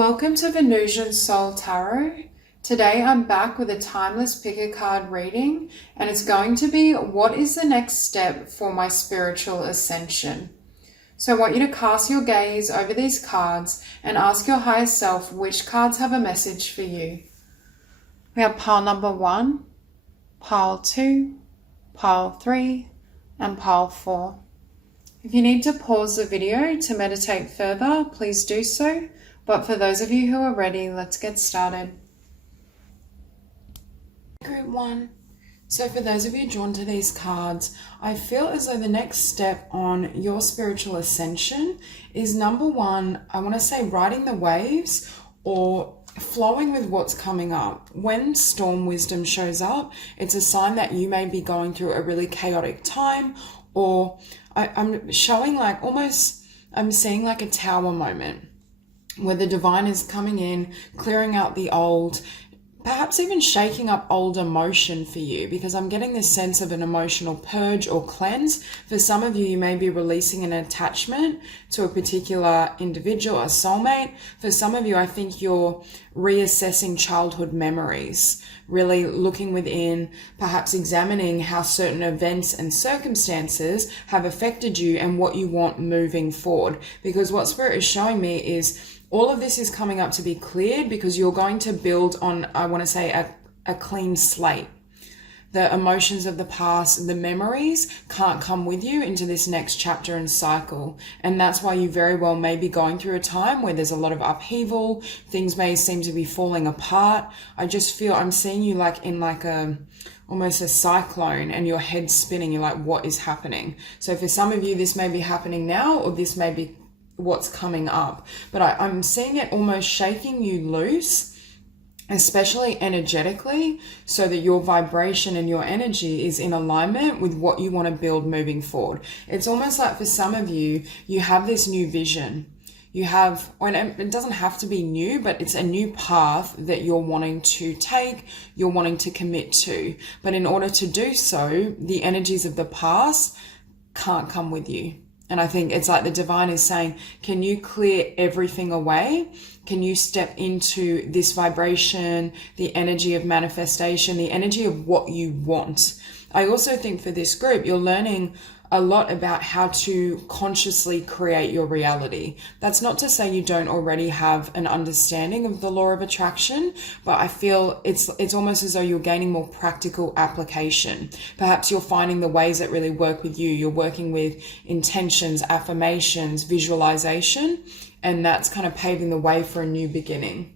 Welcome to Venusian Soul Tarot. Today I'm back with a timeless pick a card reading, and it's going to be what is the next step for my spiritual ascension. So I want you to cast your gaze over these cards and ask your higher self which cards have a message for you. We have pile number 1, pile 2, pile 3, and pile 4. If you need to pause the video to meditate further, please do so. But for those of you who are ready, let's get started. Group 1. So for those of you drawn to these cards, I feel as though the next step on your spiritual ascension is number 1, I want to say riding the waves or flowing with what's coming up. When storm wisdom shows up, it's a sign that you may be going through a really chaotic time, or I'm showing like almost, I'm seeing like a tower moment where the divine is coming in, clearing out the old, perhaps even shaking up old emotion for you, because I'm getting this sense of an emotional purge or cleanse. For some of you, you may be releasing an attachment to a particular individual, a soulmate. For some of you, I think you're reassessing childhood memories, really looking within, perhaps examining how certain events and circumstances have affected you and what you want moving forward. Because what Spirit is showing me is all of this is coming up to be cleared because you're going to build on, I want to say, a clean slate. The emotions of the past, the memories can't come with you into this next chapter and cycle. And that's why you very well may be going through a time where there's a lot of upheaval. Things may seem to be falling apart. I just feel I'm seeing you like in like almost a cyclone and your head's spinning. You're like, what is happening? So for some of you, this may be happening now, or this may be what's coming up, but I'm seeing it almost shaking you loose, especially energetically, so that your vibration and your energy is in alignment with what you want to build moving forward. It's almost like for some of you, you have this new vision. You have, and it doesn't have to be new, but it's a new path that you're wanting to take, you're wanting to commit to. But in order to do so, the energies of the past can't come with you. And I think it's like the divine is saying, can you clear everything away? Can you step into this vibration, the energy of manifestation, the energy of what you want? I also think for this group, you're learning a lot about how to consciously create your reality. That's not to say you don't already have an understanding of the law of attraction, but I feel it's almost as though you're gaining more practical application. Perhaps you're finding the ways that really work with you. You're working with intentions, affirmations, visualization, and that's kind of paving the way for a new beginning.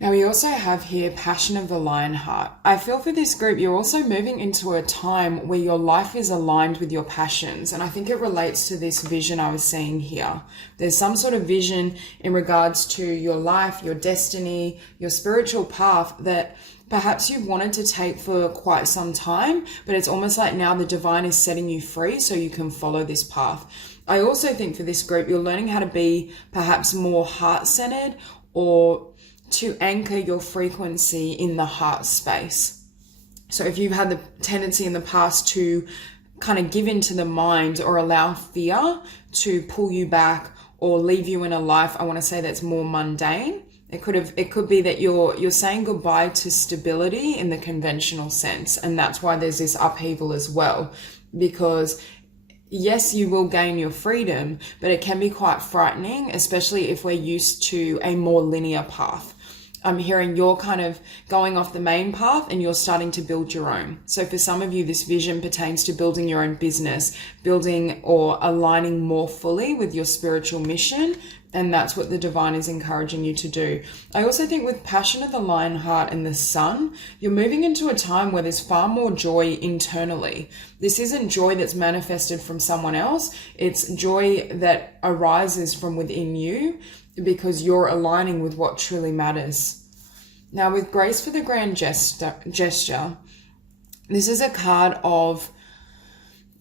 Now we also have here Passion of the Lion Heart. I feel for this group, you're also moving into a time where your life is aligned with your passions. And I think it relates to this vision I was seeing here. There's some sort of vision in regards to your life, your destiny, your spiritual path that perhaps you've wanted to take for quite some time, but it's almost like now the divine is setting you free so you can follow this path. I also think for this group, you're learning how to be perhaps more heart-centered, or to anchor your frequency in the heart space. So if you've had the tendency in the past to kind of give into the mind or allow fear to pull you back or leave you in a life, I want to say that's more mundane. It could be that you're saying goodbye to stability in the conventional sense. And that's why there's this upheaval as well, because yes, you will gain your freedom, but it can be quite frightening, especially if we're used to a more linear path. I'm hearing you're kind of going off the main path and you're starting to build your own. So for some of you, this vision pertains to building your own business, building or aligning more fully with your spiritual mission. And that's what the divine is encouraging you to do. I also think with Passion of the Lion Heart and the Sun, you're moving into a time where there's far more joy internally. This isn't joy that's manifested from someone else. It's joy that arises from within you, because you're aligning with what truly matters. Now with Grace for the Grand Gesture, this is a card of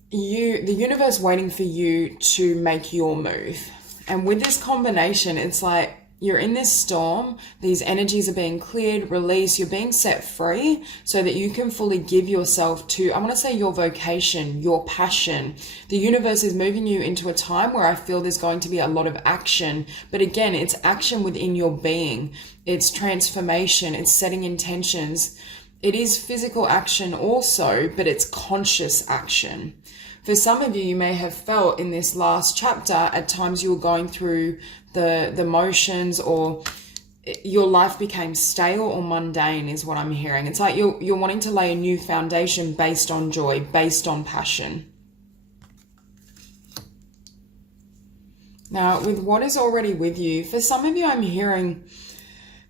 you, the universe waiting for you to make your move. And with this combination, it's like you're in this storm, these energies are being cleared, released, you're being set free so that you can fully give yourself to, I want to say, your vocation, your passion. The universe is moving you into a time where I feel there's going to be a lot of action, but again, it's action within your being. It's transformation, it's setting intentions. It is physical action also, but it's conscious action. For some of you, you may have felt in this last chapter, at times you were going through the motions, or your life became stale or mundane is what I'm hearing. It's like you're wanting to lay a new foundation based on joy, based on passion. Now, with what is already with you, for some of you, I'm hearing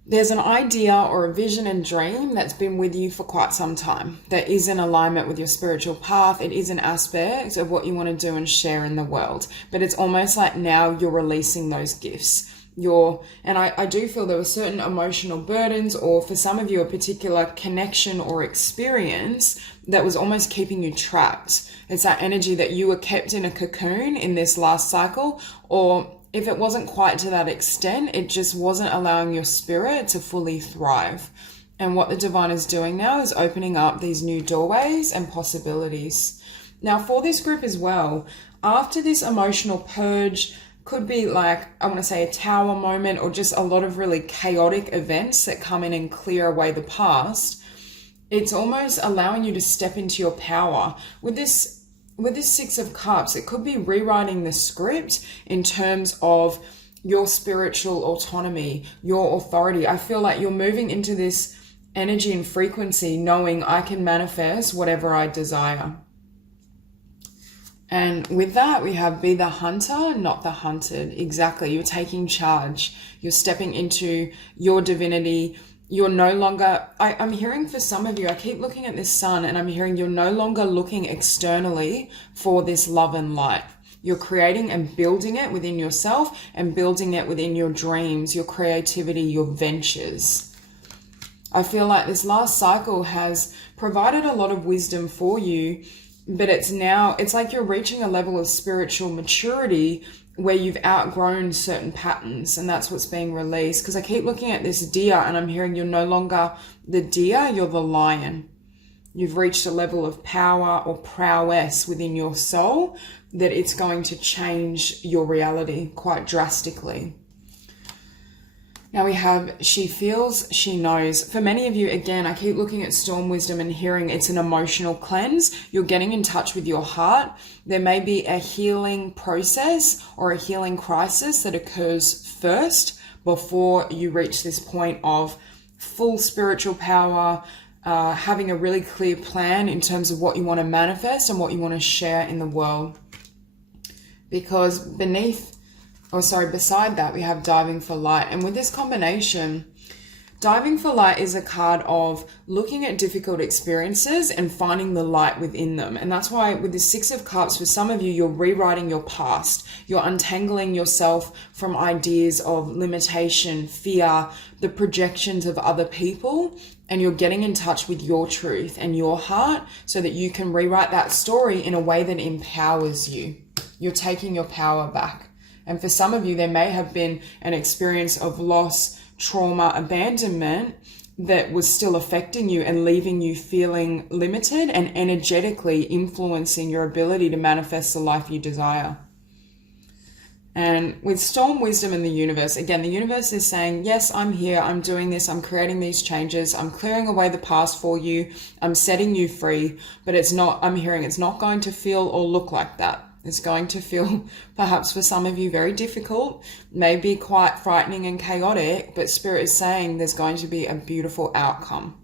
there's an idea or a vision and dream that's been with you for quite some time, that is in alignment with your spiritual path. It is an aspect of what you want to do and share in the world, but it's almost like now you're releasing those gifts. And I do feel there were certain emotional burdens, or for some of you, a particular connection or experience that was almost keeping you trapped. It's that energy that you were kept in a cocoon in this last cycle, or if it wasn't quite to that extent, it just wasn't allowing your spirit to fully thrive. And what the divine is doing now is opening up these new doorways and possibilities. Now, for this group as well, after this emotional purge, could be like, I want to say, a tower moment, or just a lot of really chaotic events that come in and clear away the past. It's almost allowing you to step into your power. With this Six of Cups, it could be rewriting the script in terms of your spiritual autonomy, your authority. I feel like you're moving into this energy and frequency knowing I can manifest whatever I desire. And with that, we have be the hunter, not the hunted. Exactly. You're taking charge. You're stepping into your divinity. You're no longer, I'm hearing for some of you, I keep looking at this sun and I'm hearing you're no longer looking externally for this love and light. You're creating and building it within yourself and building it within your dreams, your creativity, your ventures. I feel like this last cycle has provided a lot of wisdom for you, but it's like you're reaching a level of spiritual maturity where you've outgrown certain patterns, and that's what's being released. Because I keep looking at this deer and I'm hearing you're no longer the deer, you're the lion. You've reached a level of power or prowess within your soul that it's going to change your reality quite drastically. Now we have she feels, she knows. For many of you, again, I keep looking at storm wisdom and hearing it's an emotional cleanse. You're getting in touch with your heart. There may be a healing process or a healing crisis that occurs first before you reach this point of full spiritual power, having a really clear plan in terms of what you want to manifest and what you want to share in the world. Because beside that, we have diving for light. And with this combination, diving for light is a card of looking at difficult experiences and finding the light within them. And that's why with the Six of Cups, for some of you, you're rewriting your past. You're untangling yourself from ideas of limitation, fear, the projections of other people, and you're getting in touch with your truth and your heart so that you can rewrite that story in a way that empowers you. You're taking your power back. And for some of you, there may have been an experience of loss, trauma, abandonment that was still affecting you and leaving you feeling limited and energetically influencing your ability to manifest the life you desire. And with storm wisdom in the universe, again, the universe is saying, yes, I'm here, I'm doing this, I'm creating these changes, I'm clearing away the past for you, I'm setting you free, but I'm hearing it's not going to feel or look like that. It's going to feel, perhaps for some of you, very difficult, maybe quite frightening and chaotic, but Spirit is saying there's going to be a beautiful outcome.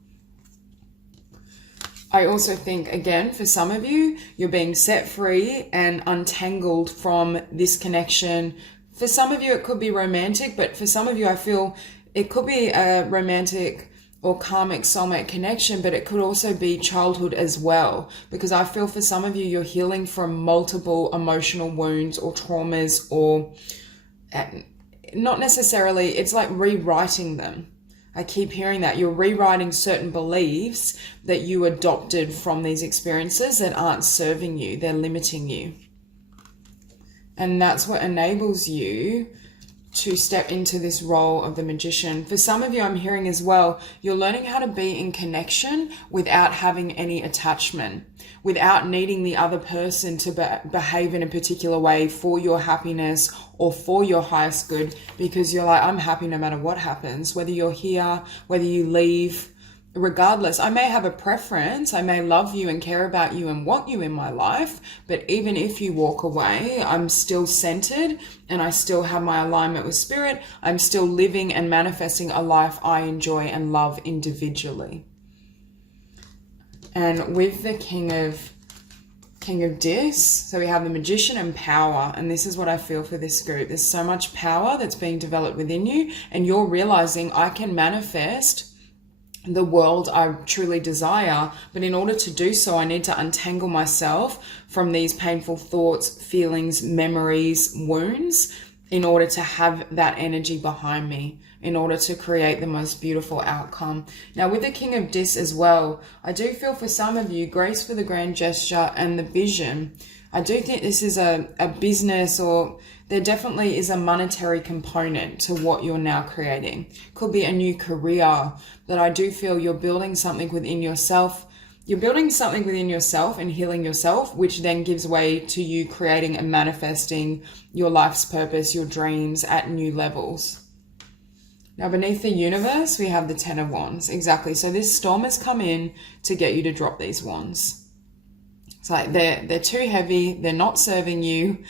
I also think, again, for some of you, you're being set free and untangled from this connection. For some of you, it could be romantic, but for some of you, I feel it could be a romantic or karmic soulmate connection, but it could also be childhood as well, because I feel for some of you, you're healing from multiple emotional wounds or traumas, or not necessarily, it's like rewriting them. I keep hearing that you're rewriting certain beliefs that you adopted from these experiences that aren't serving you, they're limiting you. And that's what enables you to step into this role of the magician. For some of you, I'm hearing as well, you're learning how to be in connection without having any attachment, without needing the other person to behave in a particular way for your happiness or for your highest good, because you're like, I'm happy no matter what happens, whether you're here, whether you leave, regardless. I may have a preference, I may love you and care about you and want you in my life, but even if you walk away, I'm still centered and I still have my alignment with spirit. I'm still living and manifesting a life I enjoy and love individually. And with the King of Dis, so we have the magician and power, and this is what I feel for this group. There's so much power that's being developed within you, and you're realizing I can manifest the world I truly desire, but in order to do so, I need to untangle myself from these painful thoughts, feelings, memories, wounds, in order to have that energy behind me, in order to create the most beautiful outcome. Now, with the King of Dis as well, I do feel for some of you, grace for the grand gesture and the vision. I do think this is a business, or there definitely is a monetary component to what you're now creating. Could be a new career, but I do feel you're building something within yourself. You're building something within yourself and healing yourself, which then gives way to you creating and manifesting your life's purpose, your dreams at new levels. Now, beneath the universe, we have the Ten of Wands. Exactly. So this storm has come in to get you to drop these wands. It's like they're too heavy. They're not serving you.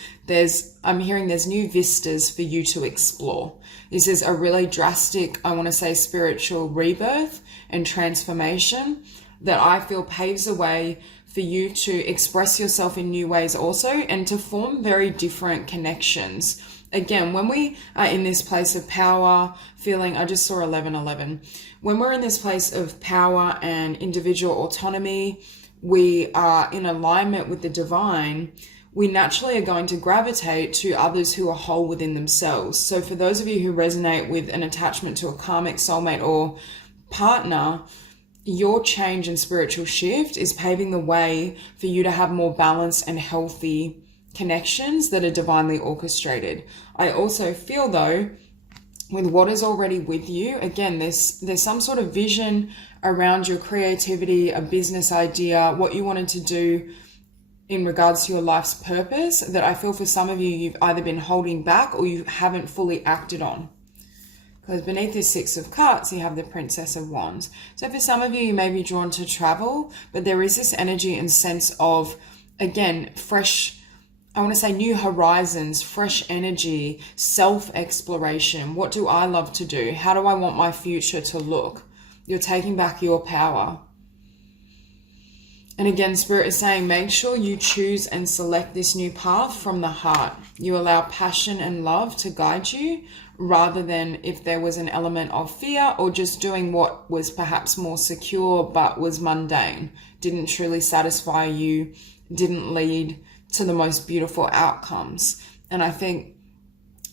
I'm hearing there's new vistas for you to explore. This is a really drastic, I want to say, spiritual rebirth and transformation that I feel paves the way for you to express yourself in new ways also, and to form very different connections. Again, when we are in this place of power, feeling, I just saw 1111. When we're in this place of power and individual autonomy, we are in alignment with the divine, we naturally are going to gravitate to others who are whole within themselves. So for those of you who resonate with an attachment to a karmic soulmate or partner, your change and spiritual shift is paving the way for you to have more balanced and healthy connections that are divinely orchestrated. I also feel, though, with what is already with you, again, there's some sort of vision around your creativity, a business idea, what you wanted to do in regards to your life's purpose, that I feel for some of you, you've either been holding back or you haven't fully acted on. Because beneath this Six of Cups, you have the Princess of Wands. So for some of you, you may be drawn to travel, but there is this energy and sense of, again, fresh, I want to say new horizons, fresh energy, self-exploration. What do I love to do? How do I want my future to look? You're taking back your power. And again, Spirit is saying, make sure you choose and select this new path from the heart. You allow passion and love to guide you, rather than if there was an element of fear or just doing what was perhaps more secure but was mundane, didn't truly satisfy you, didn't lead to the most beautiful outcomes. And I think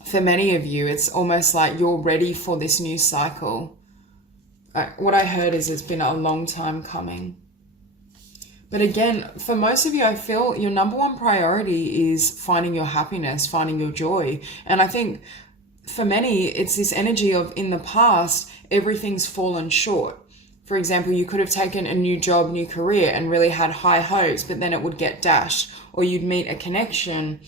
for many of you, it's almost like you're ready for this new cycle. What I heard is it's been a long time coming. But again, for most of you, I feel your number one priority is finding your happiness, finding your joy. And I think for many, it's this energy of, in the past, everything's fallen short. For example, you could have taken a new job, new career, and really had high hopes, but then it would get dashed. Or you'd meet a connection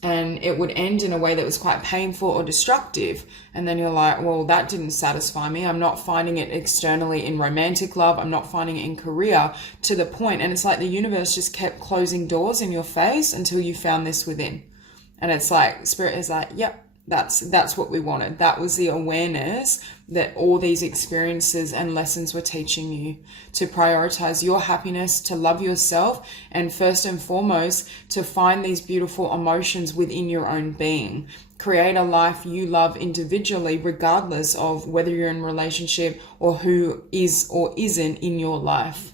and it would end in a way that was quite painful or destructive. And then you're like, well, that didn't satisfy me. I'm not finding it externally in romantic love. I'm not finding it in career, to the point. And it's like the universe just kept closing doors in your face until you found this within. And it's like, Spirit is like, yep, that's what we wanted. That was the awareness that all these experiences and lessons were teaching you, to prioritize your happiness, to love yourself, and first and foremost, to find these beautiful emotions within your own being. Create a life you love individually, regardless of whether you're in a relationship or who is or isn't in your life.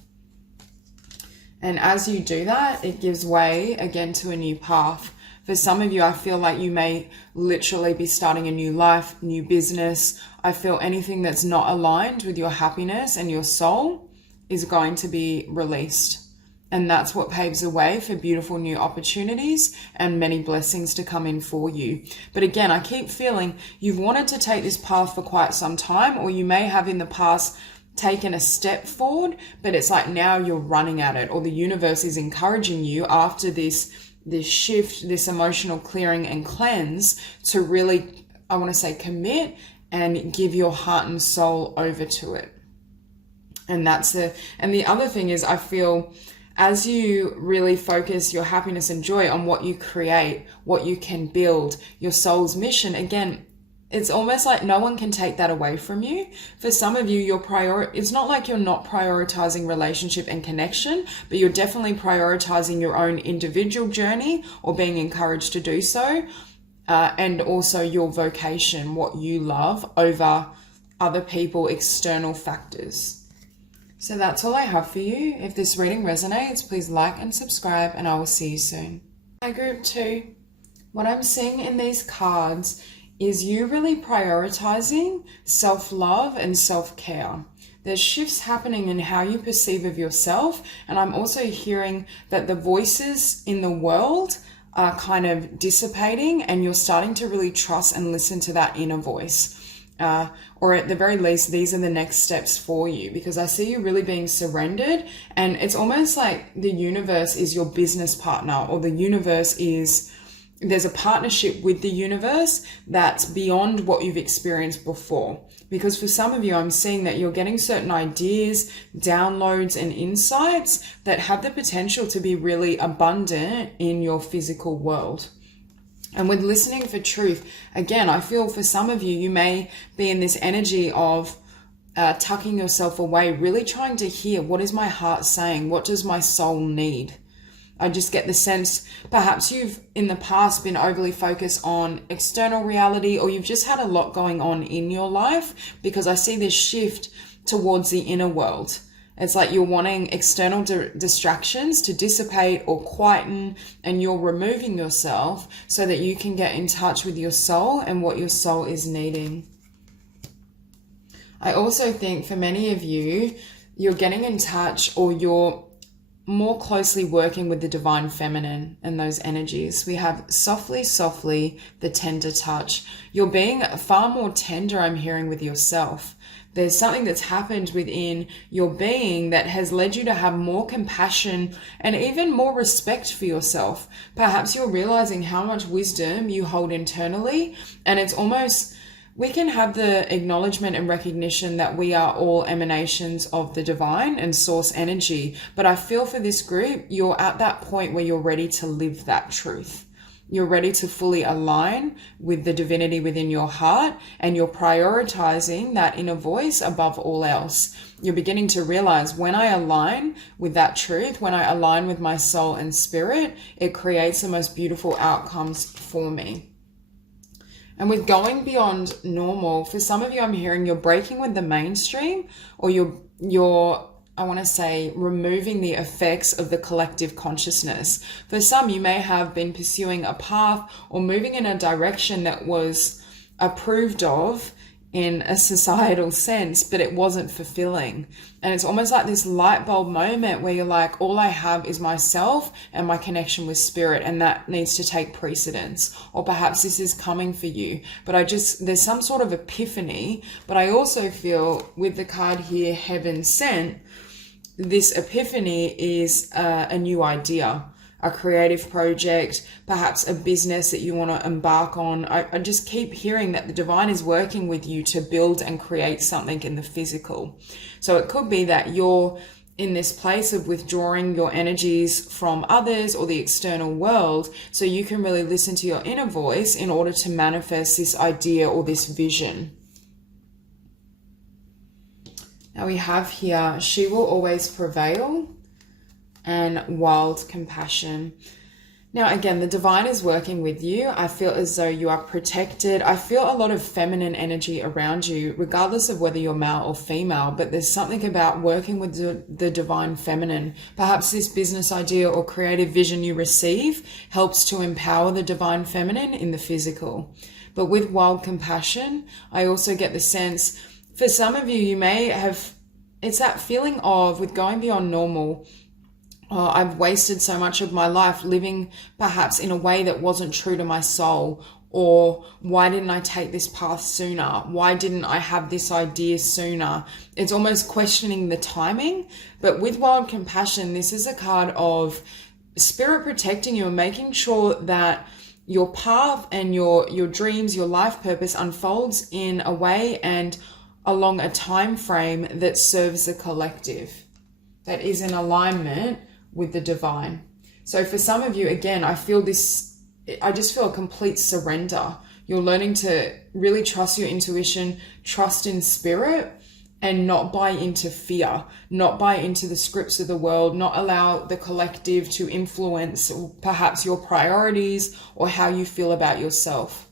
And as you do that, it gives way again to a new path. For some of you, I feel like you may literally be starting a new life, new business. I feel anything that's not aligned with your happiness and your soul is going to be released. And that's what paves the way for beautiful new opportunities and many blessings to come in for you. But again, I keep feeling you've wanted to take this path for quite some time, or you may have in the past taken a step forward, but it's like now you're running at it, or the universe is encouraging you after this shift, this emotional clearing and cleanse, to really, I want to say, commit and give your heart and soul over to it. And the other thing is, I feel as you really focus your happiness and joy on what you create, what you can build, your soul's mission, again, it's almost like no one can take that away from you. For some of you, it's not like you're not prioritizing relationship and connection, but you're definitely prioritizing your own individual journey, or being encouraged to do so. And also your vocation, what you love, over other people, external factors. So that's all I have for you. If this reading resonates, please like and subscribe, and I will see you soon. Hi, group 2. What I'm seeing in these cards is you really prioritizing self-love and self-care. There's shifts happening in how you perceive of yourself, and I'm also hearing that the voices in the world are kind of dissipating, and you're starting to really trust and listen to that inner voice. Or at the very least, these are the next steps for you, because I see you really being surrendered, and it's almost like the universe is your business partner, or the universe is, there's a partnership with the universe that's beyond what you've experienced before. Because for some of you, I'm seeing that you're getting certain ideas, downloads, and insights that have the potential to be really abundant in your physical world. And with listening for truth, again, I feel for some of you, you may be in this energy of tucking yourself away, really trying to hear, what is my heart saying? What does my soul need? I just get the sense perhaps you've in the past been overly focused on external reality, or you've just had a lot going on in your life, because I see this shift towards the inner world. It's like you're wanting external distractions to dissipate or quieten, and you're removing yourself so that you can get in touch with your soul and what your soul is needing. I also think for many of you, you're getting in touch, or you're more closely working with the divine feminine and those energies. We have softly, softly, the tender touch. You're being far more tender, I'm hearing, with yourself. There's something that's happened within your being that has led you to have more compassion and even more respect for yourself. Perhaps you're realizing how much wisdom you hold internally, and it's almost, we can have the acknowledgement and recognition that we are all emanations of the divine and source energy. But I feel for this group, you're at that point where you're ready to live that truth. You're ready to fully align with the divinity within your heart, and you're prioritizing that inner voice above all else. You're beginning to realize, when I align with that truth, when I align with my soul and spirit, it creates the most beautiful outcomes for me. And with going beyond normal, for some of you, I'm hearing you're breaking with the mainstream, or you're I want to say, removing the effects of the collective consciousness. For some, you may have been pursuing a path or moving in a direction that was approved of in a societal sense, but it wasn't fulfilling. And it's almost like this light bulb moment where you're like, all I have is myself and my connection with spirit, and that needs to take precedence. Or perhaps this is coming for you, but there's some sort of epiphany. But I also feel with the card here, Heaven Sent, this epiphany is a new idea, a creative project, perhaps a business that you want to embark on. I just keep hearing that the divine is working with you to build and create something in the physical. So it could be that you're in this place of withdrawing your energies from others or the external world, so you can really listen to your inner voice in order to manifest this idea or this vision. Now we have here, she will always prevail, and wild compassion. Now again, the divine is working with you. I feel as though you are protected. I feel a lot of feminine energy around you, regardless of whether you're male or female, but there's something about working with the divine feminine. Perhaps this business idea or creative vision you receive helps to empower the divine feminine in the physical. But with wild compassion, I also get the sense, for some of you, you may have, it's that feeling of, with going beyond normal, oh, I've wasted so much of my life living perhaps in a way that wasn't true to my soul. Or why didn't I take this path sooner? Why didn't I have this idea sooner? It's almost questioning the timing. But with Wild Compassion, this is a card of spirit protecting you and making sure that your path and your dreams, your life purpose unfolds in a way and along a time frame that serves the collective, that is in alignment with the divine. So for some of you, again, I just feel a complete surrender. You're learning to really trust your intuition, trust in spirit, and not buy into fear, not buy into the scripts of the world, not allow the collective to influence perhaps your priorities or how you feel about yourself.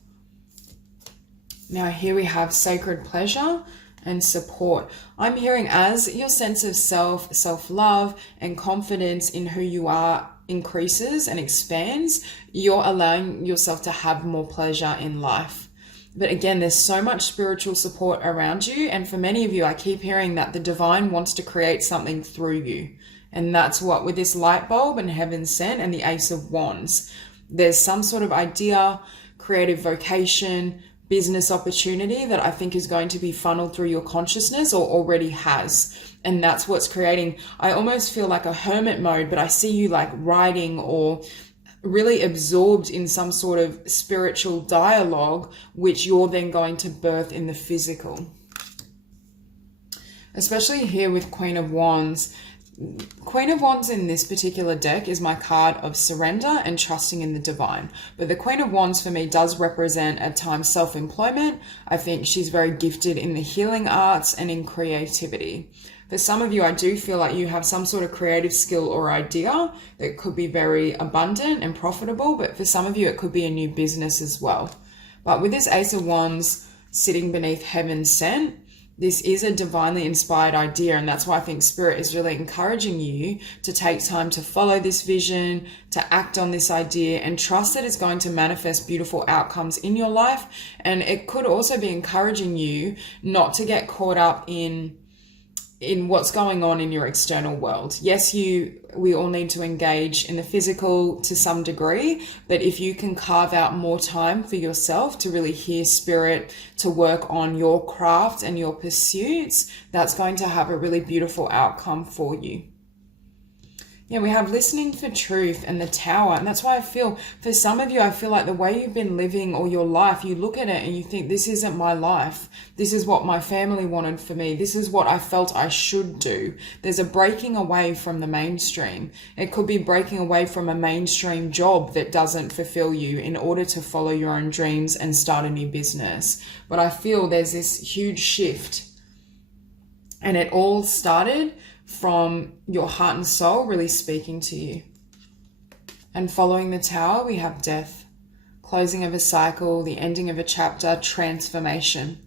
Now here we have sacred pleasure and support. I'm hearing as your sense of self-love and confidence in who you are increases and expands, you're allowing yourself to have more pleasure in life. But again, there's so much spiritual support around you. And for many of you, I keep hearing that the divine wants to create something through you. And that's what, with this light bulb and heaven sent and the Ace of Wands, there's some sort of idea, creative vocation, business opportunity that I think is going to be funneled through your consciousness or already has. And that's what's creating, I almost feel like a hermit mode, but I see you like writing or really absorbed in some sort of spiritual dialogue, which you're then going to birth in the physical. Especially here with Queen of Wands. Queen of Wands in this particular deck is my card of surrender and trusting in the divine. But the Queen of Wands for me does represent at times self-employment. I think she's very gifted in the healing arts and in creativity. For some of you, I do feel like you have some sort of creative skill or idea that could be very abundant and profitable, but for some of you, it could be a new business as well. But with this Ace of Wands sitting beneath heaven sent, this is a divinely inspired idea, and that's why I think Spirit is really encouraging you to take time to follow this vision, to act on this idea, and trust that it's going to manifest beautiful outcomes in your life. And it could also be encouraging you not to get caught up in what's going on in your external world. Yes, we all need to engage in the physical to some degree, but if you can carve out more time for yourself to really hear spirit, to work on your craft and your pursuits, that's going to have a really beautiful outcome for you. Yeah, we have listening for truth and the Tower. And that's why I feel, for some of you, I feel like the way you've been living all your life, you look at it and you think, this isn't my life. This is what my family wanted for me. This is what I felt I should do. There's a breaking away from the mainstream. It could be breaking away from a mainstream job that doesn't fulfill you in order to follow your own dreams and start a new business. But I feel there's this huge shift. And it all started from your heart and soul really speaking to you. And following the Tower, we have death, closing of a cycle, the ending of a chapter, transformation.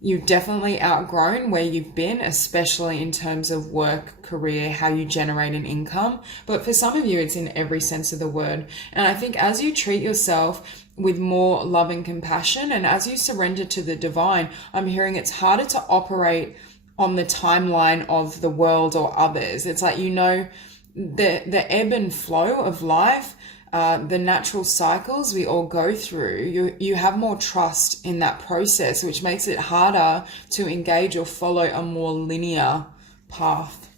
You've definitely outgrown where you've been, especially in terms of work, career, how you generate an income. But for some of you, it's in every sense of the word. And I think as you treat yourself with more love and compassion, and as you surrender to the divine, I'm hearing it's harder to operate on the timeline of the world or others. It's like, the ebb and flow of life, the natural cycles we all go through, you have more trust in that process, which makes it harder to engage or follow a more linear path.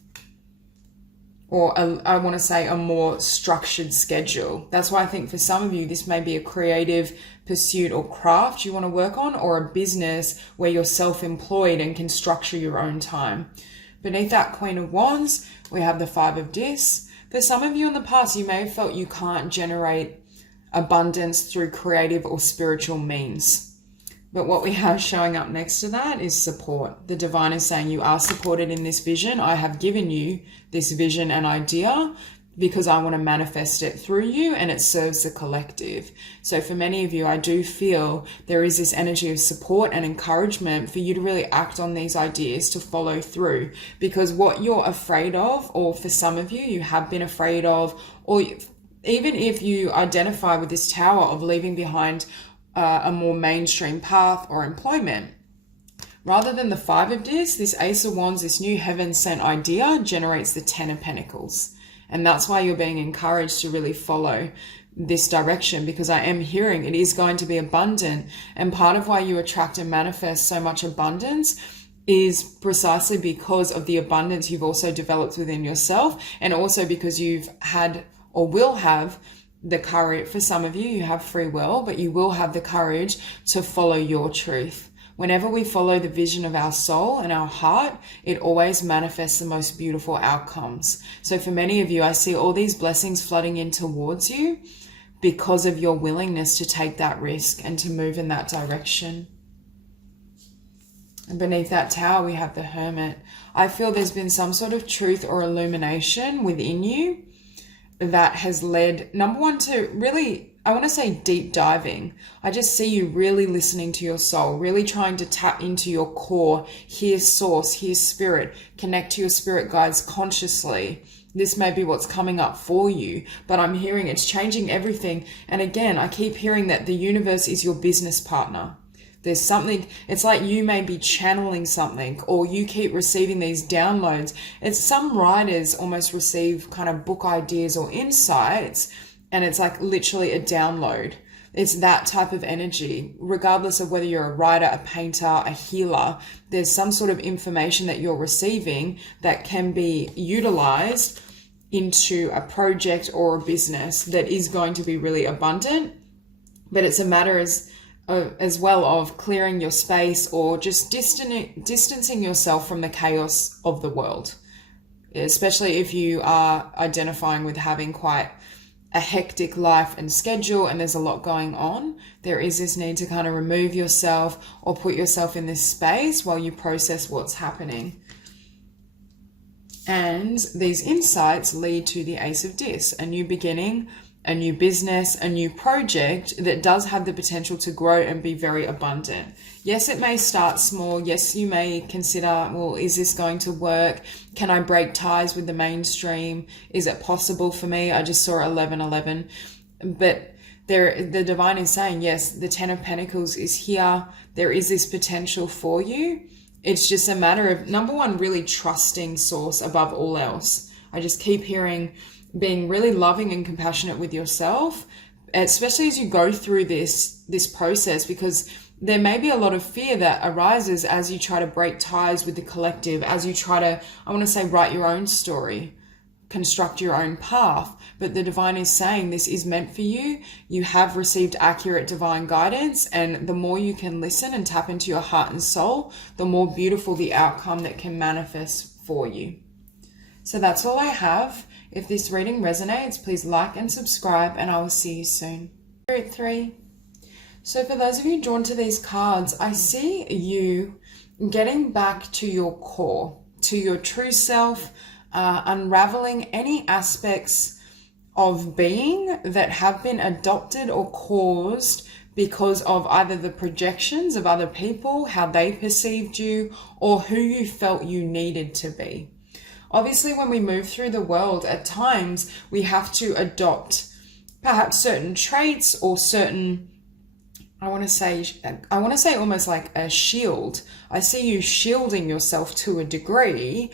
Or I want to say a more structured schedule. That's why I think for some of you, this may be a creative pursuit or craft you want to work on, or a business where you're self-employed and can structure your own time. Beneath that Queen of Wands, we have the Five of Discs. For some of you in the past, you may have felt you can't generate abundance through creative or spiritual means. But what we have showing up next to that is support. The divine is saying you are supported in this vision. I have given you this vision and idea because I want to manifest it through you, and it serves the collective. So for many of you, I do feel there is this energy of support and encouragement for you to really act on these ideas, to follow through, because what you're afraid of, or for some of you, you have been afraid of, or even if you identify with this Tower of leaving behind a more mainstream path or employment, rather than the Five of Discs, this Ace of Wands, this new heaven sent idea generates the Ten of Pentacles. And that's why you're being encouraged to really follow this direction, because I am hearing it is going to be abundant. And part of why you attract and manifest so much abundance is precisely because of the abundance you've also developed within yourself, and also because you've had or will have the courage. For some of you, you have free will, but you will have the courage to follow your truth. Whenever we follow the vision of our soul and our heart, it always manifests the most beautiful outcomes. So for many of you, I see all these blessings flooding in towards you because of your willingness to take that risk and to move in that direction. And beneath that tower, we have the Hermit. I feel there's been some sort of truth or illumination within you that has led, number one, to really, I want to say deep diving. I just see you really listening to your soul, really trying to tap into your core, hear source, hear spirit, connect to your spirit guides consciously. This may be what's coming up for you, but I'm hearing it's changing everything. And again, I keep hearing that the universe is your business partner. There's something, it's like you may be channeling something, or you keep receiving these downloads. It's some writers almost receive kind of book ideas or insights, and it's like literally a download. It's that type of energy. Regardless of whether you're a writer, a painter, a healer, there's some sort of information that you're receiving that can be utilized into a project or a business that is going to be really abundant. But it's a matter as well of clearing your space, or just distancing yourself from the chaos of the world, especially if you are identifying with having quite a hectic life and schedule and there's a lot going on. There is this need to kind of remove yourself or put yourself in this space while you process what's happening. And these insights lead to the Ace of Discs, a new beginning, a new business, a new project that does have the potential to grow and be very abundant. Yes, it may start small. Yes, you may consider, well, is this going to work? Can I break ties with the mainstream? Is it possible for me? I just saw 1111. But the divine is saying, yes, the 10 of Pentacles is here. There is this potential for you. It's just a matter of, number one, really trusting source above all else. I just keep hearing being really loving and compassionate with yourself, especially as you go through this process, because there may be a lot of fear that arises as you try to break ties with the collective, as you try to, I want to say, write your own story, construct your own path. But the divine is saying this is meant for you. You have received accurate divine guidance, and the more you can listen and tap into your heart and soul, the more beautiful the outcome that can manifest for you. So that's all I have. If this reading resonates, please like and subscribe, and I will see you soon. Spirit 3. So for those of you drawn to these cards, I see you getting back to your core, to your true self, unraveling any aspects of being that have been adopted or caused because of either the projections of other people, how they perceived you, or who you felt you needed to be. Obviously, when we move through the world, at times we have to adopt perhaps certain traits or certain, I want to say almost like a shield. I see you shielding yourself to a degree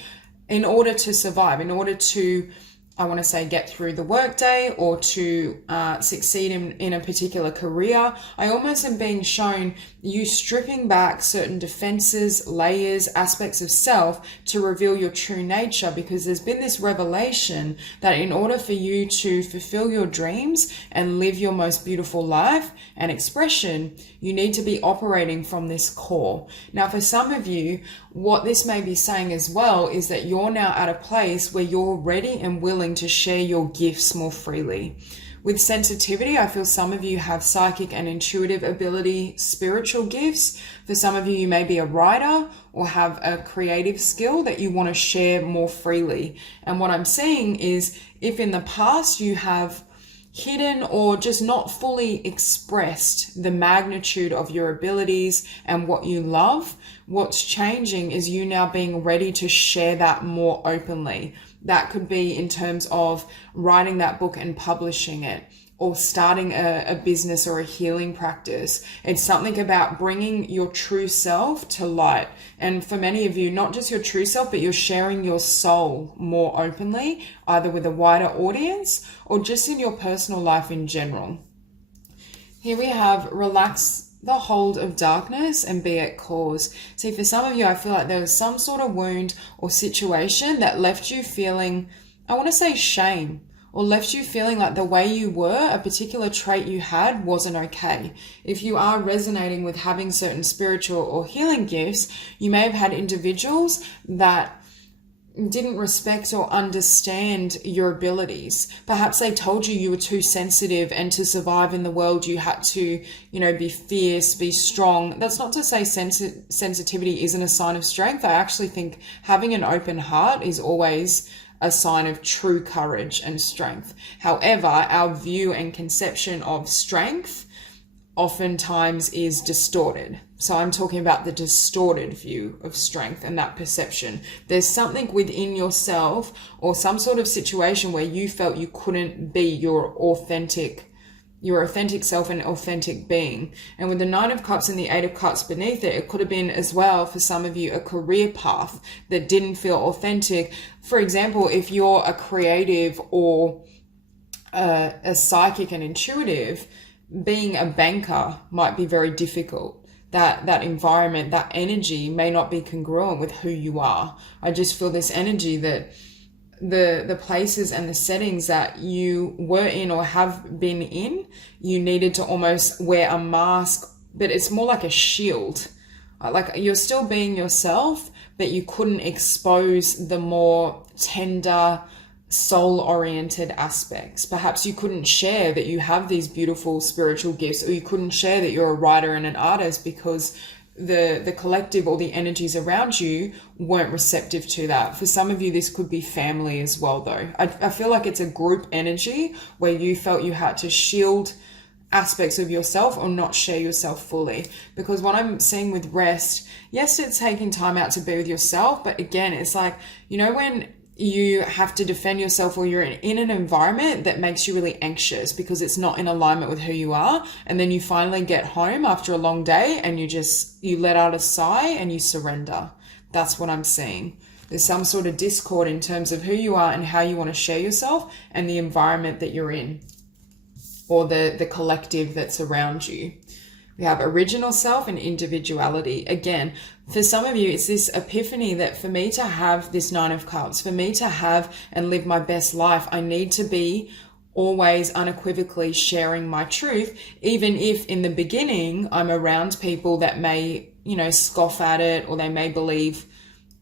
in order to survive, in order to, I want to say, get through the workday or to succeed in a particular career. I almost am being shown you stripping back certain defenses, layers, aspects of self to reveal your true nature, because there's been this revelation that in order for you to fulfill your dreams and live your most beautiful life and expression, you need to be operating from this core. Now, for some of you, what this may be saying as well is that you're now at a place where you're ready and willing to share your gifts more freely. With sensitivity, I feel some of you have psychic and intuitive ability, spiritual gifts. For some of you, you may be a writer or have a creative skill that you want to share more freely. And what I'm seeing is, if in the past you have hidden or just not fully expressed the magnitude of your abilities and what you love, what's changing is you now being ready to share that more openly. That could be in terms of writing that book and publishing it, or starting a business or a healing practice. It's something about bringing your true self to light. And for many of you, not just your true self, but you're sharing your soul more openly, either with a wider audience or just in your personal life in general. Here we have relax the hold of darkness and be at cause. See, for some of you, I feel like there was some sort of wound or situation that left you feeling, I want to say shame, or left you feeling like the way you were, a particular trait you had, wasn't okay. If you are resonating with having certain spiritual or healing gifts, you may have had individuals that didn't respect or understand your abilities. Perhaps they told you you were too sensitive, and to survive in the world you had to, be fierce, be strong. That's not to say sensitivity isn't a sign of strength. I actually think having an open heart is always a sign of true courage and strength. However, our view and conception of strength oftentimes is distorted. So I'm talking about the distorted view of strength and that perception. There's something within yourself or some sort of situation where you felt you couldn't be your authentic self and authentic being. And with the 9 of Cups and the 8 of Cups beneath it, it could have been as well for some of you a career path that didn't feel authentic. For example, if you're a creative or a psychic and intuitive, being a banker might be very difficult. That environment, that energy may not be congruent with who you are. I just feel this energy that the places and the settings that you were in or have been in, you needed to almost wear a mask, but it's more like a shield. Like you're still being yourself, but you couldn't expose the more tender, soul-oriented aspects. Perhaps you couldn't share that you have these beautiful spiritual gifts, or you couldn't share that you're a writer and an artist because the collective or the energies around you weren't receptive to that. For some of you, this could be family as well, though. I feel like it's a group energy where you felt you had to shield aspects of yourself or not share yourself fully. Because what I'm seeing with rest, yes, it's taking time out to be with yourself, but again, it's like, when you have to defend yourself or you're in an environment that makes you really anxious because it's not in alignment with who you are. And then you finally get home after a long day and you let out a sigh and you surrender. That's what I'm seeing. There's some sort of discord in terms of who you are and how you want to share yourself and the environment that you're in, or the collective that's around you. We have original self and individuality. Again, for some of you, it's this epiphany that for me to have this 9 of Cups, for me to have and live my best life, I need to be always unequivocally sharing my truth, even if in the beginning I'm around people that may, scoff at it, or they may believe,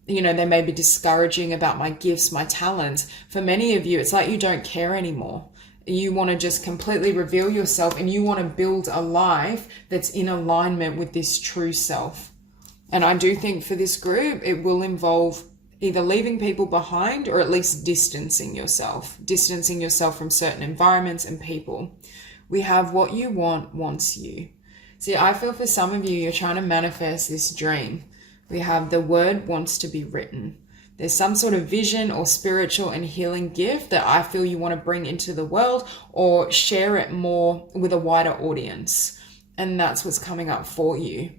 they may be discouraging about my gifts, my talents. For many of you, it's like you don't care anymore. You want to just completely reveal yourself and you want to build a life that's in alignment with this true self. And I do think for this group, it will involve either leaving people behind or at least distancing yourself from certain environments and people. We have what you want wants you. See, I feel for some of you, you're trying to manifest this dream. We have the word wants to be written. There's some sort of vision or spiritual and healing gift that I feel you want to bring into the world or share it more with a wider audience. And that's what's coming up for you.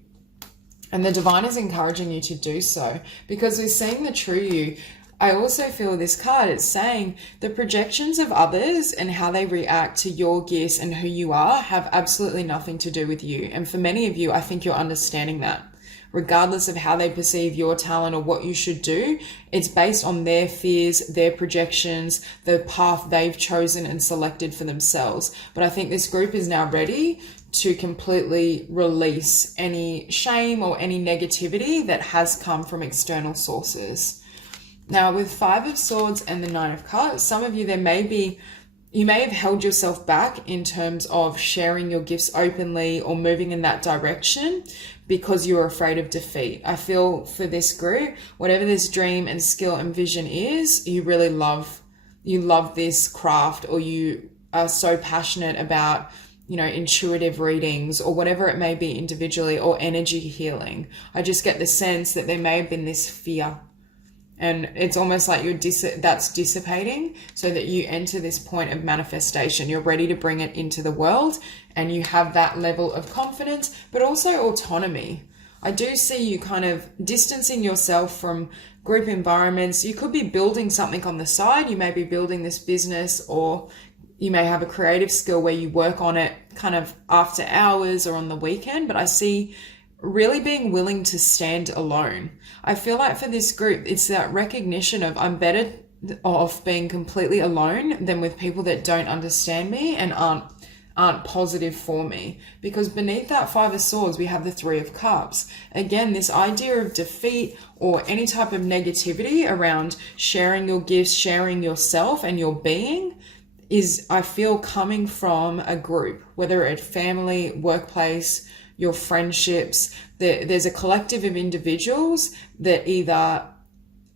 And the divine is encouraging you to do so because we're seeing the true you. I also feel this card, it's saying the projections of others and how they react to your gifts and who you are have absolutely nothing to do with you. And for many of you, I think you're understanding that. Regardless of how they perceive your talent or what you should do, it's based on their fears, their projections, the path they've chosen and selected for themselves. But I think this group is now ready to completely release any shame or any negativity that has come from external sources. Now, with 5 of Swords and the 9 of Cups, some of you, you may have held yourself back in terms of sharing your gifts openly or moving in that direction because you're afraid of defeat. I feel for this group, whatever this dream and skill and vision is, you really love this craft, or you are so passionate about, intuitive readings or whatever it may be individually, or energy healing. I just get the sense that there may have been this fear. And it's almost like that's dissipating so that you enter this point of manifestation. You're ready to bring it into the world, and you have that level of confidence, but also autonomy. I do see you kind of distancing yourself from group environments. You could be building something on the side. You may be building this business, or you may have a creative skill where you work on it kind of after hours or on the weekend. But I see really being willing to stand alone. I feel like for this group, it's that recognition of I'm better off being completely alone than with people that don't understand me and aren't positive for me. Because beneath that Five of Swords, we have the Three of Cups. Again, this idea of defeat or any type of negativity around sharing your gifts, sharing yourself and your being is, I feel, coming from a group, whether it's family, workplace, your friendships. There's a collective of individuals that either,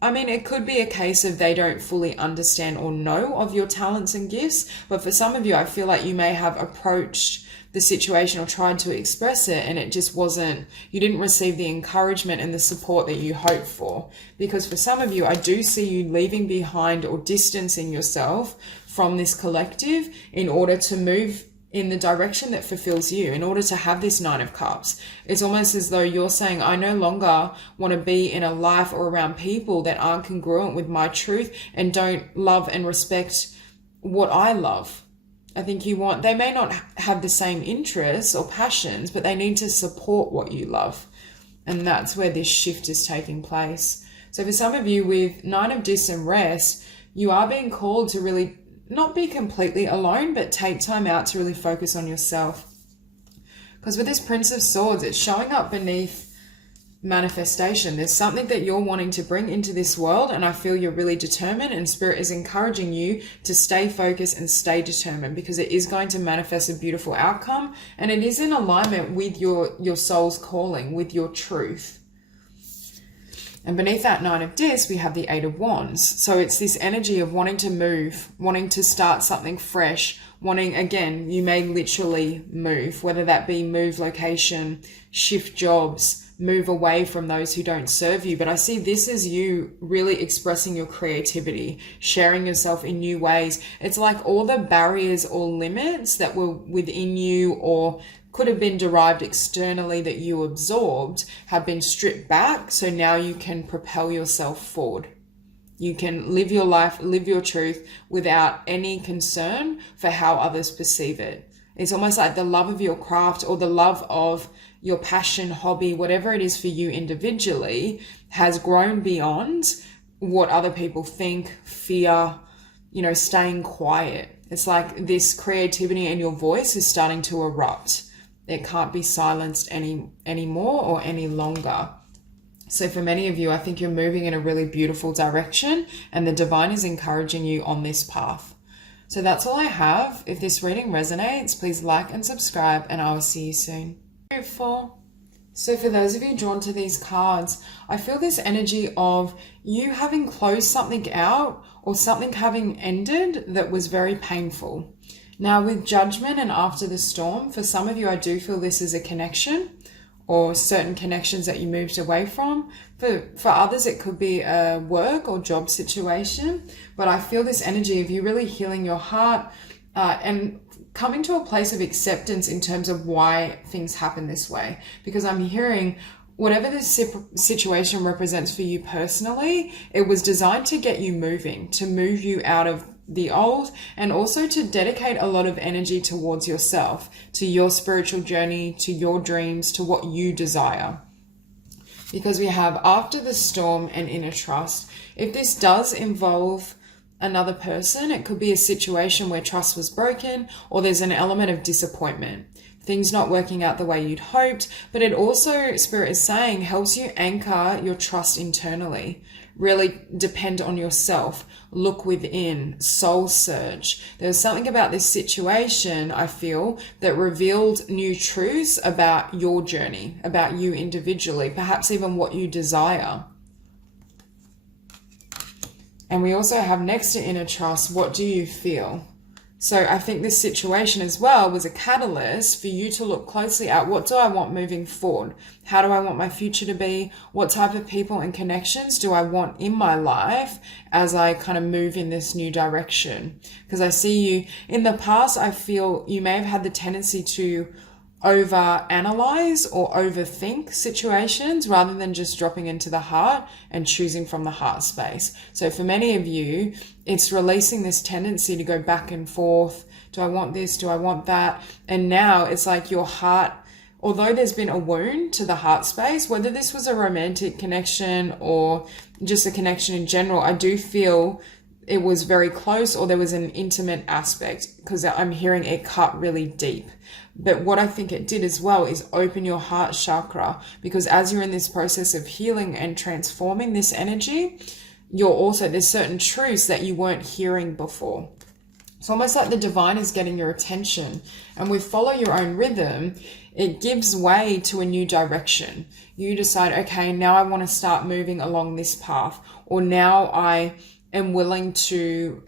I mean, it could be a case of they don't fully understand or know of your talents and gifts, but for some of you, I feel like you may have approached the situation or tried to express it, and it just wasn't, you didn't receive the encouragement and the support that you hoped for. Because for some of you, I do see you leaving behind or distancing yourself from this collective in order to move in the direction that fulfills you, in order to have this Nine of Cups. It's almost as though you're saying, I no longer want to be in a life or around people that aren't congruent with my truth and don't love and respect what I love. I think they may not have the same interests or passions, but they need to support what you love. And that's where this shift is taking place. So for some of you with Nine of Discs and Rest, you are being called to really not be completely alone, but take time out to really focus on yourself. Because with this Prince of Swords, it's showing up beneath manifestation. There's something that you're wanting to bring into this world, and I feel you're really determined, and Spirit is encouraging you to stay focused and stay determined, because it is going to manifest a beautiful outcome, and it is in alignment with your soul's calling, with your truth. And beneath that Nine of Discs, we have the Eight of Wands. So it's this energy of wanting to move, wanting to start something fresh, wanting, again, you may literally move, whether that be move location, shift jobs, move away from those who don't serve you. But I see this as you really expressing your creativity, sharing yourself in new ways. It's like all the barriers or limits that were within you or could have been derived externally that you absorbed have been stripped back. So now you can propel yourself forward. You can live your life, live your truth without any concern for how others perceive it. It's almost like the love of your craft or the love of your passion, hobby, whatever it is for you individually has grown beyond what other people think, fear, staying quiet. It's like this creativity in your voice is starting to erupt. It can't be silenced anymore or any longer. So for many of you, I think you're moving in a really beautiful direction, and the divine is encouraging you on this path. So that's all I have. If this reading resonates, please like and subscribe, and I will see you soon. So for those of you drawn to these cards, I feel this energy of you having closed something out or something having ended that was very painful. Now with Judgment and After the Storm, for some of you, I do feel this is a connection or certain connections that you moved away from. For others, it could be a work or job situation, but I feel this energy of you really healing your heart and coming to a place of acceptance in terms of why things happen this way. Because I'm hearing whatever this situation represents for you personally, it was designed to get you moving, to move you out of the old, and also to dedicate a lot of energy towards yourself, to your spiritual journey, to your dreams, to what you desire. Because we have After the Storm and Inner Trust. If this does involve another person, it could be a situation where trust was broken, or there's an element of disappointment, things not working out the way you'd hoped. But it also, Spirit is saying, helps you anchor your trust internally. Really depend on yourself, look within, soul search. There was something about this situation, I feel, that revealed new truths about your journey, about you individually, perhaps even what you desire. And we also have next to Inner Trust, what do you feel? So I think this situation as well was a catalyst for you to look closely at, what do I want moving forward? How do I want my future to be? What type of people and connections do I want in my life as I kind of move in this new direction? Because I see you in the past, I feel you may have had the tendency to over-analyze or overthink situations rather than just dropping into the heart and choosing from the heart space. So for many of you, it's releasing this tendency to go back and forth. Do I want this? Do I want that? And now it's like your heart, although there's been a wound to the heart space, whether this was a romantic connection or just a connection in general, I do feel it was very close, or there was an intimate aspect, because I'm hearing it cut really deep. But what I think it did as well is open your heart chakra, because as you're in this process of healing and transforming this energy, there's certain truths that you weren't hearing before. It's almost like the divine is getting your attention, and with follow your own rhythm, it gives way to a new direction. You decide, okay, now I want to start moving along this path, or now I am willing to,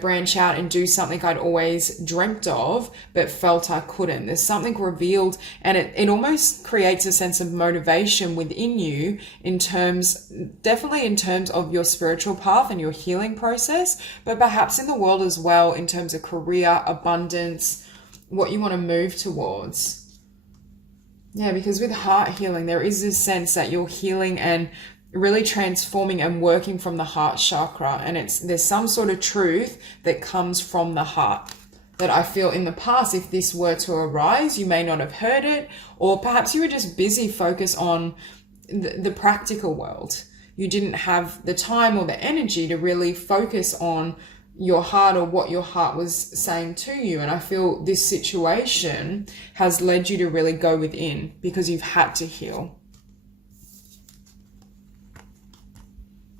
branch out and do something I'd always dreamt of, but felt I couldn't. There's something revealed, and it almost creates a sense of motivation within you definitely in terms of your spiritual path and your healing process, but perhaps in the world as well, in terms of career, abundance, what you want to move towards. Yeah, because with heart healing, there is this sense that you're healing and really transforming and working from the heart chakra, and there's some sort of truth that comes from the heart that I feel in the past, if this were to arise, you may not have heard it, or perhaps you were just busy focused on the practical world. You didn't have the time or the energy to really focus on your heart or what your heart was saying to you. And I feel this situation has led you to really go within, because you've had to heal.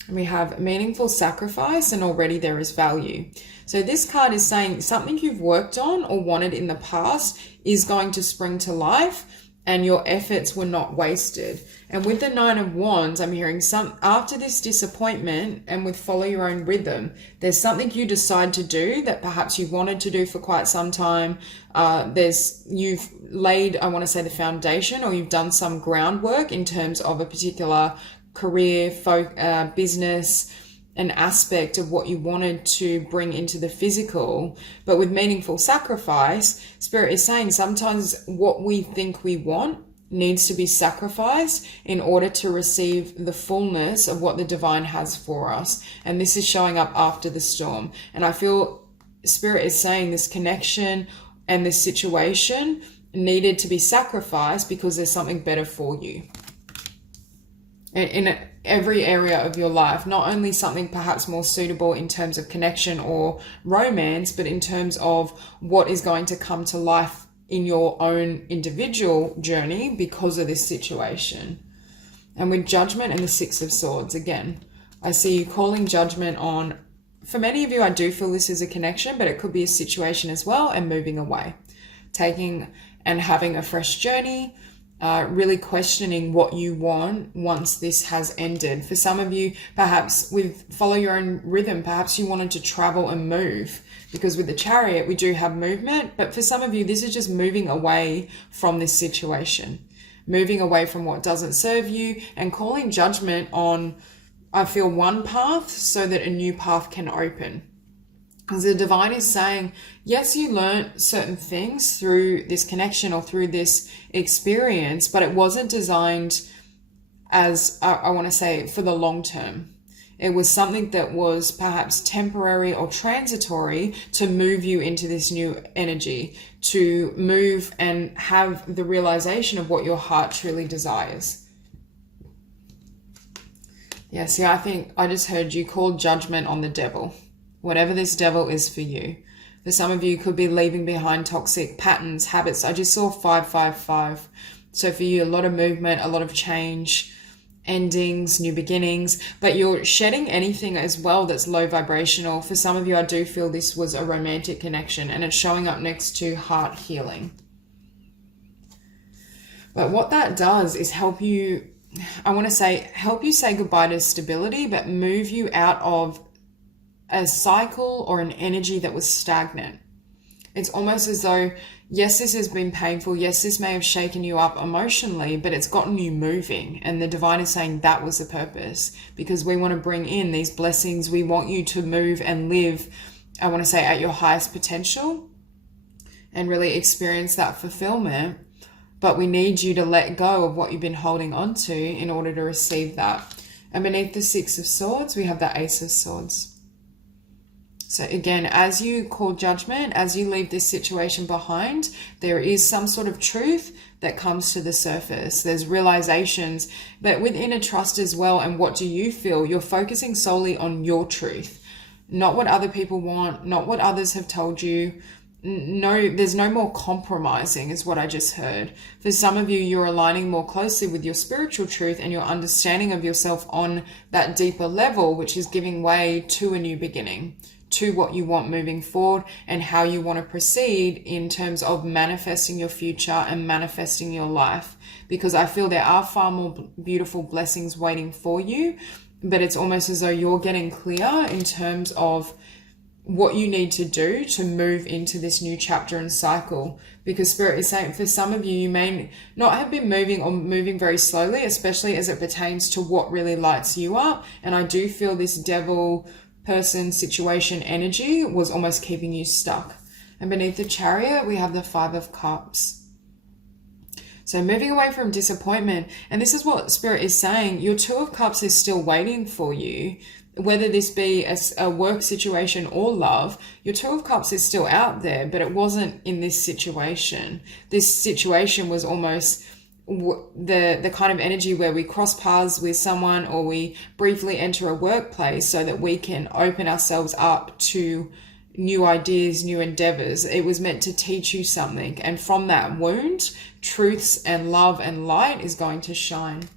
We have meaningful sacrifice, and already there is value. So this card is saying something you've worked on or wanted in the past is going to spring to life, and your efforts were not wasted. And with the 9 of Wands, I'm hearing after this disappointment, and with follow your own rhythm, there's something you decide to do that perhaps you've wanted to do for quite some time. You've laid, I want to say, the foundation, or you've done some groundwork in terms of a particular career, business, an aspect of what you wanted to bring into the physical. But with meaningful sacrifice, Spirit is saying sometimes what we think we want needs to be sacrificed in order to receive the fullness of what the divine has for us. And this is showing up after the storm. And I feel Spirit is saying this connection and this situation needed to be sacrificed because there's something better for you in every area of your life. Not only something perhaps more suitable in terms of connection or romance, but in terms of what is going to come to life in your own individual journey because of this situation. And with Judgment and the 6 of Swords, again, I see you calling judgment on, for many of you, I do feel this is a connection, but it could be a situation as well, and moving away, taking and having a fresh journey, really questioning what you want once this has ended. For some of you, perhaps with follow your own rhythm, perhaps you wanted to travel and move, because with the Chariot, we do have movement. But for some of you, this is just moving away from this situation, moving away from what doesn't serve you, and calling judgment on, I feel, one path so that a new path can open. Because the divine is saying, yes, you learned certain things through this connection or through this experience, but it wasn't designed as, I want to say, for the long term. It was something that was perhaps temporary or transitory to move you into this new energy, to move and have the realization of what your heart truly desires. Yeah, see, I think I just heard you call judgment on the devil. Whatever this devil is for you. For some of you, could be leaving behind toxic patterns, habits. I just saw 555. So for you, a lot of movement, a lot of change, endings, new beginnings, but you're shedding anything as well that's low vibrational. For some of you, I do feel this was a romantic connection, and it's showing up next to heart healing. But what that does is help you, help you say goodbye to stability, but move you out of a cycle or an energy that was stagnant. It's almost as though, yes, this has been painful. Yes, this may have shaken you up emotionally, but it's gotten you moving. And the divine is saying that was the purpose, because we want to bring in these blessings. We want you to move and live, I want to say, at your highest potential and really experience that fulfillment. But we need you to let go of what you've been holding on to in order to receive that. And beneath the Six of Swords, we have the Ace of Swords. So again, as you call judgment, as you leave this situation behind, there is some sort of truth that comes to the surface. There's realizations, but with inner trust as well. And what do you feel? You're focusing solely on your truth, not what other people want, not what others have told you. No, there's no more compromising is what I just heard. For some of you, you're aligning more closely with your spiritual truth and your understanding of yourself on that deeper level, which is giving way to a new beginning, to what you want moving forward and how you want to proceed in terms of manifesting your future and manifesting your life. Because I feel there are far more beautiful blessings waiting for you, but it's almost as though you're getting clear in terms of what you need to do to move into this new chapter and cycle. Because Spirit is saying for some of you, you may not have been moving or moving very slowly, especially as it pertains to what really lights you up. And I do feel this devil person situation energy was almost keeping you stuck. And beneath the Chariot, we have the Five of Cups. So moving away from disappointment. And this is what Spirit is saying. Your Two of Cups is still waiting for you. Whether this be a work situation or love, your Two of Cups is still out there, but it wasn't in this situation. This situation was almost the kind of energy where we cross paths with someone or we briefly enter a workplace so that we can open ourselves up to new ideas, new endeavors. It was meant to teach you something. And from that wound, truths and love and light is going to shine.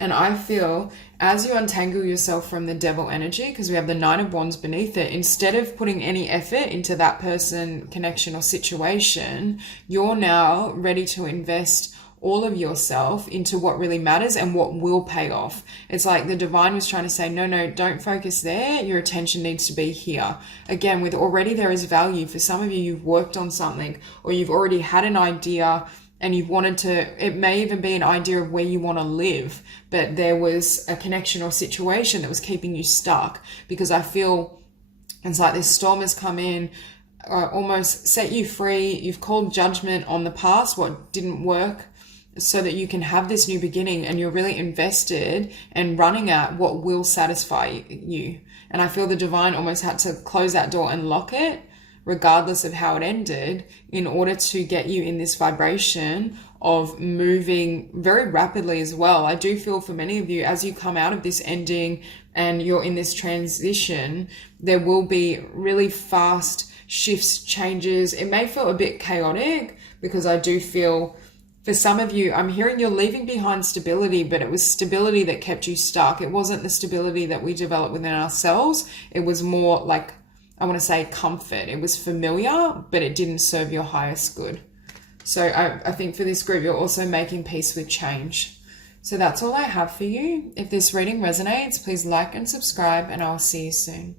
And I feel as you untangle yourself from the devil energy, because we have the Nine of Wands beneath it, instead of putting any effort into that person, connection or situation, you're now ready to invest all of yourself into what really matters and what will pay off. It's like the divine was trying to say, no, don't focus there. Your attention needs to be here. Again, with already there is value. For some of you, you've worked on something or you've already had an idea and you've wanted to, it may even be an idea of where you want to live, but there was a connection or situation that was keeping you stuck. Because I feel it's like this storm has come in, almost set you free. You've called judgment on the past, what didn't work, so that you can have this new beginning, and you're really invested and running at what will satisfy you. And I feel the divine almost had to close that door and lock it, regardless of how it ended, in order to get you in this vibration of moving very rapidly as well. I do feel for many of you, as you come out of this ending and you're in this transition, there will be really fast shifts, changes. It may feel a bit chaotic, because I do feel for some of you, I'm hearing you're leaving behind stability, but it was stability that kept you stuck. It wasn't the stability that we developed within ourselves. It was more like, I want to say, comfort. It was familiar, but it didn't serve your highest good. So I think for this group, you're also making peace with change. So that's all I have for you. If this reading resonates, please like and subscribe, and I'll see you soon.